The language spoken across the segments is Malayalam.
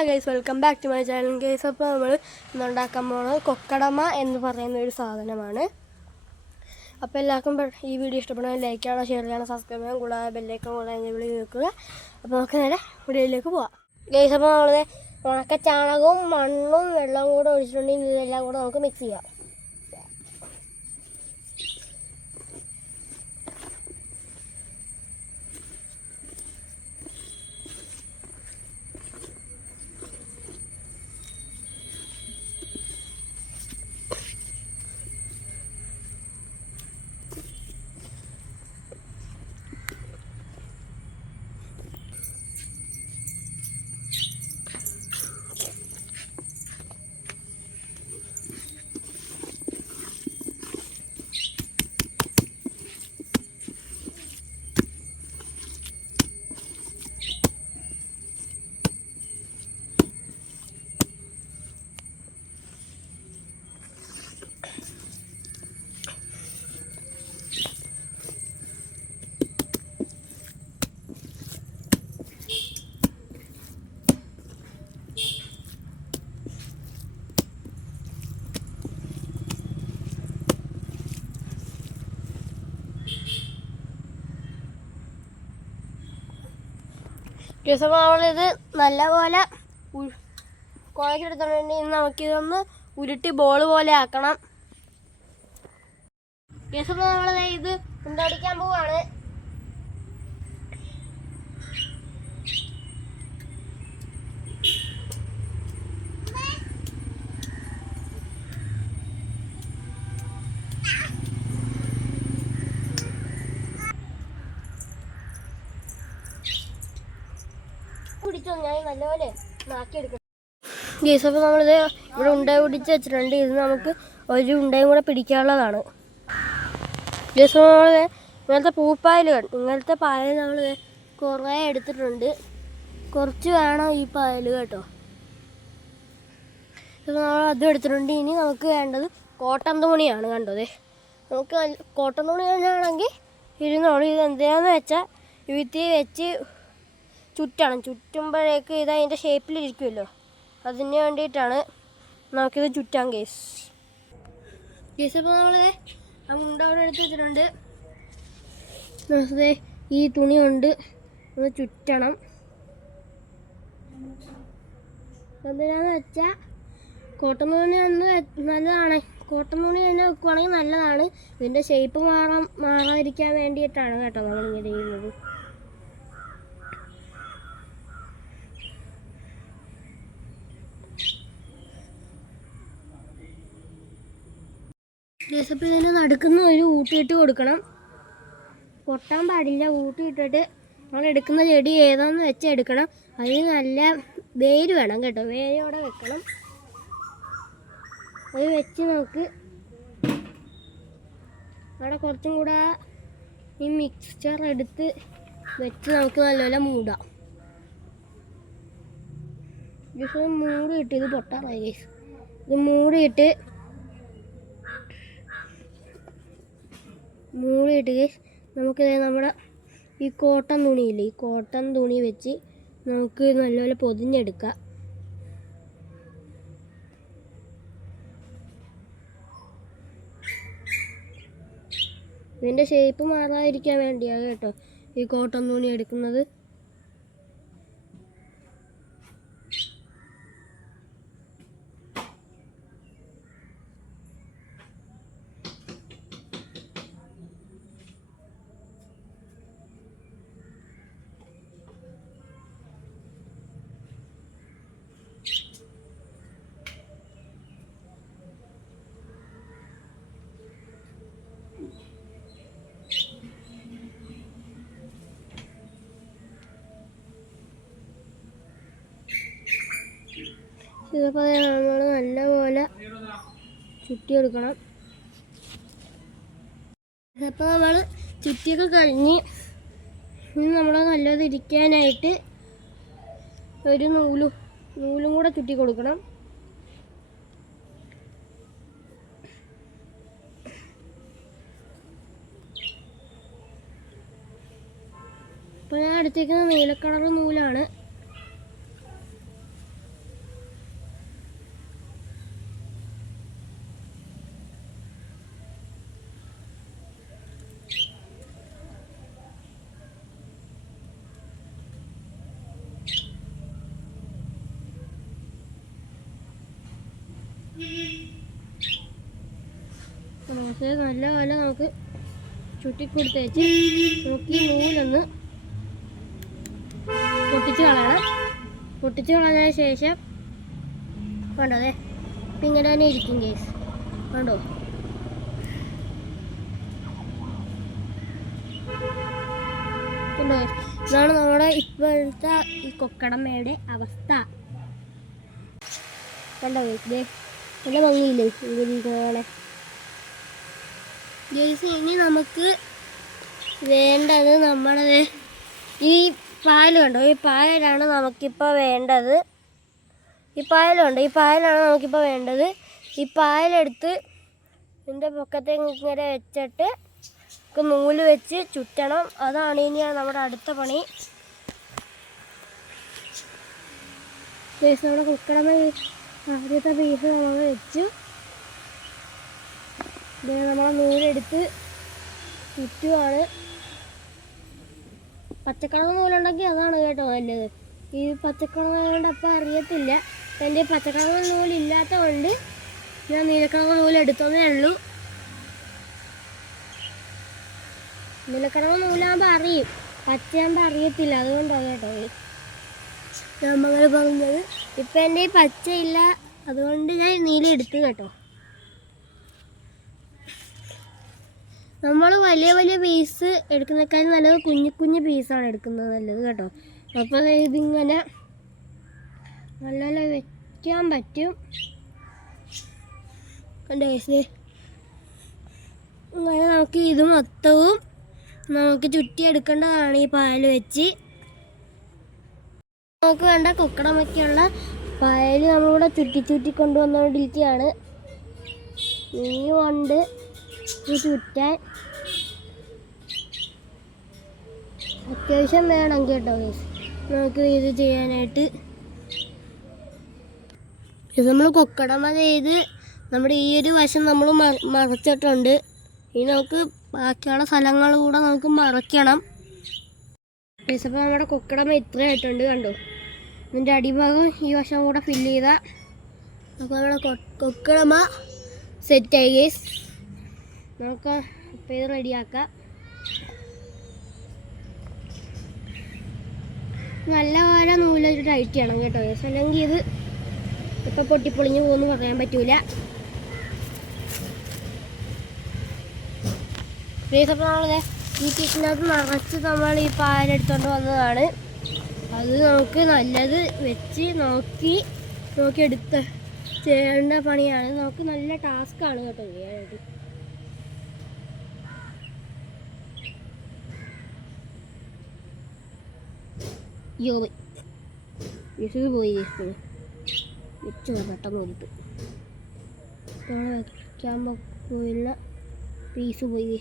Hello guys, welcome back to my channel guys. അപ്പോൾ നമ്മൾ ഇന്നുണ്ടാക്കാൻ പോകുന്നത് കൊക്കടമ എന്ന് പറയുന്ന ഒരു സാധനമാണ്. അപ്പോൾ എല്ലാവർക്കും ഈ വീഡിയോ ഇഷ്ടപ്പെടുന്നത് ലൈക്ക് ചെയ്യണം, ഷെയർ ചെയ്യണം, സബ്സ്ക്രൈബ് ചെയ്യണം, കൂടാതെ ബെല്ലേക്കും കൂടെ വിളി കേൾക്കുക. അപ്പോൾ നമുക്ക് നേരെ വീഡിയോയിലേക്ക് പോവാം ഗൈസ്. അപ്പോൾ നമ്മൾ ഉണക്ക ചാണകവും മണ്ണും വെള്ളവും കൂടെ ഒഴിച്ചിട്ടുണ്ടെങ്കിൽ ഇതെല്ലാം കൂടെ നമുക്ക് മിക്സ് ചെയ്യാം. അപ്പോൾ നമ്മളിത് നല്ലപോലെ കുഴച്ചെടുത്തിട്ടുണ്ടെങ്കിൽ നമുക്കിതൊന്ന് ഉരുട്ടി ബോൾ പോലെ ആക്കണം. അപ്പോൾ നമ്മൾ ഇത് ഉണ്ടടിക്കാൻ പോവാണ്. പിടിച്ചോ, ഞാൻ നല്ലപോലെ നാക്കിയെടുക്കണം ഗൈസ്. അപ്പോൾ നമ്മളിത് ഇവിടെ ഉണ്ട പിടിച്ച് വെച്ചിട്ടുണ്ട്. ഇത് നമുക്ക് ഒരു ഉണ്ടയും കൂടെ പിടിക്കാനുള്ളതാണ് ഗൈസ്. നമ്മൾ ഇങ്ങനത്തെ പൂപ്പായലുകൾ, ഇങ്ങനത്തെ പായൽ നമ്മൾ കുറേ എടുത്തിട്ടുണ്ട്. കുറച്ച് വേണം ഈ പായൽ കേട്ടോ. അപ്പോൾ നമ്മൾ അതും എടുത്തിട്ടുണ്ട്. ഇനി നമുക്ക് വേണ്ടത് കോട്ടൺ തുണിയാണ്. കണ്ടതേ, നമുക്ക് കോട്ടൺ തുണി ആണെങ്കിൽ ഇരുന്നോളൂ. ഇത് എന്തിനാന്ന് വെച്ചാൽ വിത്തി വെച്ച് ചുറ്റണം. ചുറ്റുമ്പോഴേക്ക് ഇത് അതിൻ്റെ ഷേപ്പിലിരിക്കുമല്ലോ, അതിന് വേണ്ടിയിട്ടാണ് നമുക്കിത് ചുറ്റാൻ കേസ്. അപ്പോൾ നമ്മൾ ആ മുണ്ട അവിടെ എടുത്ത് വെച്ചിട്ടുണ്ട്. ഈ തുണി കൊണ്ട് ഒന്ന് ചുറ്റണം. എന്തിനാന്ന് വെച്ചാൽ കോട്ടൺ തുണി നല്ലതാണ്. കോട്ടൺ തുണി തന്നെ വെക്കുവാണെങ്കിൽ നല്ലതാണ്. ഇതിൻ്റെ ഷേപ്പ് മാറാതിരിക്കാൻ വേണ്ടിയിട്ടാണ് കേട്ടോ നമ്മളിങ്ങനെ ചെയ്യുന്നത്. അപ്പോൾ ഇതിന് നടുക്കുന്ന ഒരു ഊട്ടിയിട്ട് കൊടുക്കണം. പൊട്ടാൻ പാടില്ല. ഊട്ടിയിട്ടിട്ട് നമ്മൾ എടുക്കുന്ന ചെടി ഏതാണെന്ന് വെച്ച് എടുക്കണം. അതിന് നല്ല വേര് വേണം കേട്ടോ. വേരോടെ വെക്കണം. അത് വെച്ച് നമുക്ക് അവിടെ കുറച്ചും കൂടെ ഈ മിക്സ്ചർ എടുത്ത് വെച്ച് നമുക്ക് നല്ലപോലെ മൂടാം. ജസ്റ്റ് മൂടിയിട്ട് ഇത് പൊട്ടാറായി ഗൈസ്. ഇത് മൂടിയിട്ട് നമുക്കിത് നമ്മുടെ ഈ കോട്ടൺ തുണിയില്ലേ, ഈ കോട്ടൺ തുണി വെച്ച് നമുക്ക് നല്ലപോലെ പൊതിഞ്ഞെടുക്കാം. ഇതിൻ്റെ ഷേപ്പ് മാറാതിരിക്കാൻ വേണ്ടിയാണ് കേട്ടോ ഈ കോട്ടൺ തുണി എടുക്കുന്നത്. ഇതൊക്കെ നമ്മൾ നല്ലപോലെ ചുറ്റിയെടുക്കണം. അപ്പോൾ നമ്മൾ ചുറ്റിയൊക്കെ കഴിഞ്ഞ് ഇനി നമ്മൾ നല്ലത് ഇരിക്കാനായിട്ട് ഒരു നൂലും കൂടെ ചുറ്റി കൊടുക്കണം. അപ്പോൾ ഞാൻ എടുത്തേക്കുന്നത് നീല കളർ നൂലാണ്. നല്ലപോലെ നമുക്ക് ചുറ്റിക്കൊടുത്തേച്ച് നമുക്ക് ഈ നൂലൊന്ന് പൊട്ടിച്ച് കളയണം. പൊട്ടിച്ച് കളഞ്ഞതിന് ശേഷം കണ്ടോ അതെ ഇപ്പം ഇങ്ങനെ തന്നെ ഇരിക്കും കേസ് കണ്ടോ. കണ്ടോ ഇതാണ് നമ്മുടെ ഇപ്പോഴത്തെ ഈ കൊക്കടമ്മയുടെ അവസ്ഥ. കണ്ടോ ഇതേ നല്ല ഭംഗിയില്ലേ ഇങ്ങനെ ഗേസ്. ഇനി നമുക്ക് വേണ്ടത് നമ്മുടെ ഈ പായൽ കണ്ടോ, ഈ പായലാണ് നമുക്കിപ്പോൾ വേണ്ടത്. ഈ പായലുണ്ട്, ഈ പായലാണ് നമുക്കിപ്പോൾ വേണ്ടത്. ഈ പായലെടുത്ത് ഇതിൻ്റെ പൊക്കത്തെ ഇങ്ങനെ വെച്ചിട്ട് നൂല് വെച്ച് ചുറ്റണം. അതാണ് ഇനി നമ്മുടെ അടുത്ത പണി. പീസ് നമ്മുടെ കുക്കടമ ആദ്യത്തെ പീസ് നമ്മൾ വെച്ചു. നമ്മളെ നൂലെടുത്ത് ചുറ്റുമാണ്. പച്ചക്കളർ നൂലുണ്ടെങ്കിൽ അതാണ് കേട്ടോ നല്ലത്. ഈ പച്ചക്കളർ നൂലുണ്ടപ്പോൾ അറിയത്തില്ല. എൻ്റെ പച്ചക്കളർ നൂലില്ലാത്ത കൊണ്ട് ഞാൻ നീലക്കളർ നൂലെടുത്തതേ ഉള്ളൂ. നീലക്കളർ നൂലാകുമ്പോൾ അറിയും, പച്ചയാകുമ്പോൾ അറിയത്തില്ല. അതുകൊണ്ടാണ് കേട്ടോ നമ്മളങ്ങനെ പറഞ്ഞത്. ഇപ്പം എൻ്റെ ഈ പച്ചയില്ല, അതുകൊണ്ട് ഞാൻ നീല എടുത്തു കേട്ടോ. നമ്മൾ വലിയ വലിയ പീസ് എടുക്കുന്നേക്കാളും നല്ലത് കുഞ്ഞു കുഞ്ഞു പീസാണ് എടുക്കുന്നത് നല്ലത് കേട്ടോ. അപ്പോൾ ഇതിങ്ങനെ നല്ല വെക്കാൻ പറ്റും. കണ്ടോ അങ്ങനെ നമുക്ക് ഇത് മൊത്തവും നമുക്ക് ചുറ്റിയെടുക്കേണ്ടതാണ് ഈ പായൽ വെച്ച്. നമുക്ക് വേണ്ട കുക്കടമൊക്കെയുള്ള പായൽ നമ്മളിവിടെ ചുറ്റി കൊണ്ടുവന്നുകൊണ്ടിരിക്കുകയാണ്. ഇനിയുമുണ്ട് ഈ ചുറ്റാൻ. അത്യാവശ്യം വേണം കേട്ടോ നമുക്ക് ഇത് ചെയ്യാനായിട്ട്. ഇത് നമ്മൾ കൊക്കടമ ചെയ്ത് നമ്മുടെ ഈ ഒരു വശം നമ്മൾ മറച്ചിട്ടുണ്ട്. ഇനി നമുക്ക് ബാക്കിയുള്ള സ്ഥലങ്ങൾ കൂടെ നമുക്ക് മറയ്ക്കണം. അപ്പോൾ നമ്മുടെ കൊക്കടമ ഇത്ര ആയിട്ടുണ്ട് കണ്ടോ. ഇതിൻ്റെ അടിഭാഗം ഈ വശം കൂടെ ഫില്ല് ചെയ്താൽ അപ്പോൾ നമ്മുടെ കൊക്കടമ സെറ്റായി ഗൈസ്. നമുക്ക് ഇപ്പോൾ ഇത് റെഡിയാക്കാം. നല്ലപോലെ നൂലൊരു ടൈറ്റ് ചെയ്യണം കേട്ടോ ഗൈസ്, അല്ലെങ്കിൽ ഇത് ഇപ്പോൾ പൊട്ടിപ്പൊളിഞ്ഞ് പോകുമെന്ന് പറയാൻ പറ്റൂല. ഗൈസ് അപ്പോൾ നമ്മൾ ഈ കിറ്റിനകത്ത് നിറച്ച് നമ്മൾ ഈ പാലെടുത്തുകൊണ്ട് വന്നതാണ്. അത് നമുക്ക് നല്ലത് വെച്ച് നോക്കി എടുത്ത് ചെയ്യേണ്ട പണിയാണ്. നമുക്ക് നല്ല ടാസ്ക്കാണ് കേട്ടോ ചെയ്യാനായിട്ട്. പോയി വെച്ചു പെട്ടെന്ന് ഓടിട്ടു. വയ്ക്കാൻ പോയില്ല പീസ് പോയി.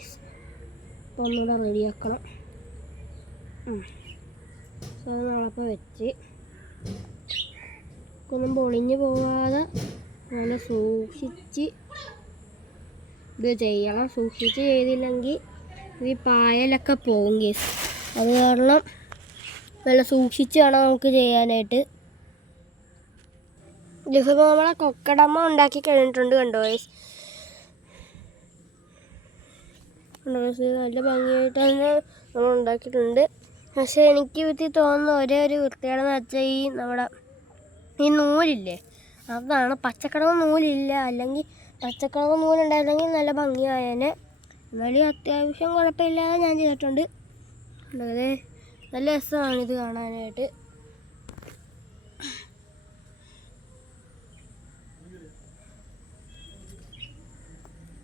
അപ്പോൾ ഒന്നുകൂടെ റെഡിയാക്കണം. നമ്മളപ്പോൾ വെച്ച് ഒന്നും പൊളിഞ്ഞ് പോവാതെ നല്ല സൂക്ഷിച്ച് ഇത് ചെയ്യണം. സൂക്ഷിച്ച് ചെയ്തില്ലെങ്കിൽ ഈ പായലൊക്കെ പോകും കേസ്. അത് കാരണം നല്ല സൂക്ഷിച്ച് വേണം നമുക്ക് ചെയ്യാനായിട്ട്. ഇതിപ്പോൾ നമ്മളെ കൊക്കടമ്മ ഉണ്ടാക്കി കഴിഞ്ഞിട്ടുണ്ട് കണ്ടോ ഗൈസ്. നല്ല ഭംഗിയായിട്ട് തന്നെ നമ്മൾ ഉണ്ടാക്കിയിട്ടുണ്ട്. പക്ഷേ എനിക്ക് വീട്ടിൽ തോന്നുന്ന ഒരേ ഒരു വൃത്തികേടെന്ന് വെച്ചാൽ ഈ നമ്മുടെ ഈ നൂലില്ലേ, അതാണ്. പച്ചക്കളർ നൂലില്ല, അല്ലെങ്കിൽ പച്ചക്കളർ നൂലുണ്ടായിരുന്നെങ്കിൽ നല്ല ഭംഗിയായേനെ. എന്നാലും അത്യാവശ്യം കുഴപ്പമില്ലാതെ ഞാൻ ചെയ്തിട്ടുണ്ട്. അതെ നല്ല രസമാണിത് കാണാനായിട്ട്.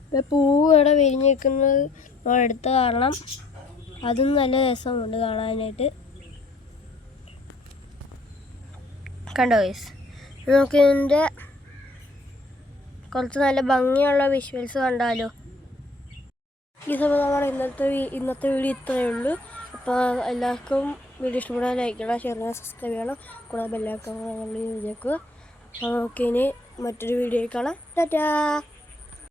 ഇപ്പം പൂവ് ഇവിടെ വിരിഞ്ഞ് നിൽക്കുന്നത് നമ്മളെടുത്ത കാരണം അതും നല്ല രസമുണ്ട് കാണാനായിട്ട്. കണ്ടോ ഗൈസ്, നമുക്ക് ഇതിൻ്റെ കുറച്ച് നല്ല ഭംഗിയുള്ള വിഷ്വൽസ് കണ്ടാലോ. ഈ സമയം നമ്മുടെ ഇന്നത്തെ വീഡിയോ ഇത്രയേ ഉള്ളൂ. അപ്പോൾ എല്ലാവർക്കും വീഡിയോ ഇഷ്ടപ്പെടാൻ ലൈക്ക് ചെയ്യണം, ഷെയർ ചെയ്യണം, സബ്സ്ക്രൈബ് ചെയ്യണം. കൂടാതെ ബെല്ലൈക്കൺ ഞങ്ങൾ ചെയ്തേക്കുക. അപ്പോൾ നമുക്ക് ഇനി മറ്റൊരു വീഡിയോ കാണാം. ടാറ്റാ.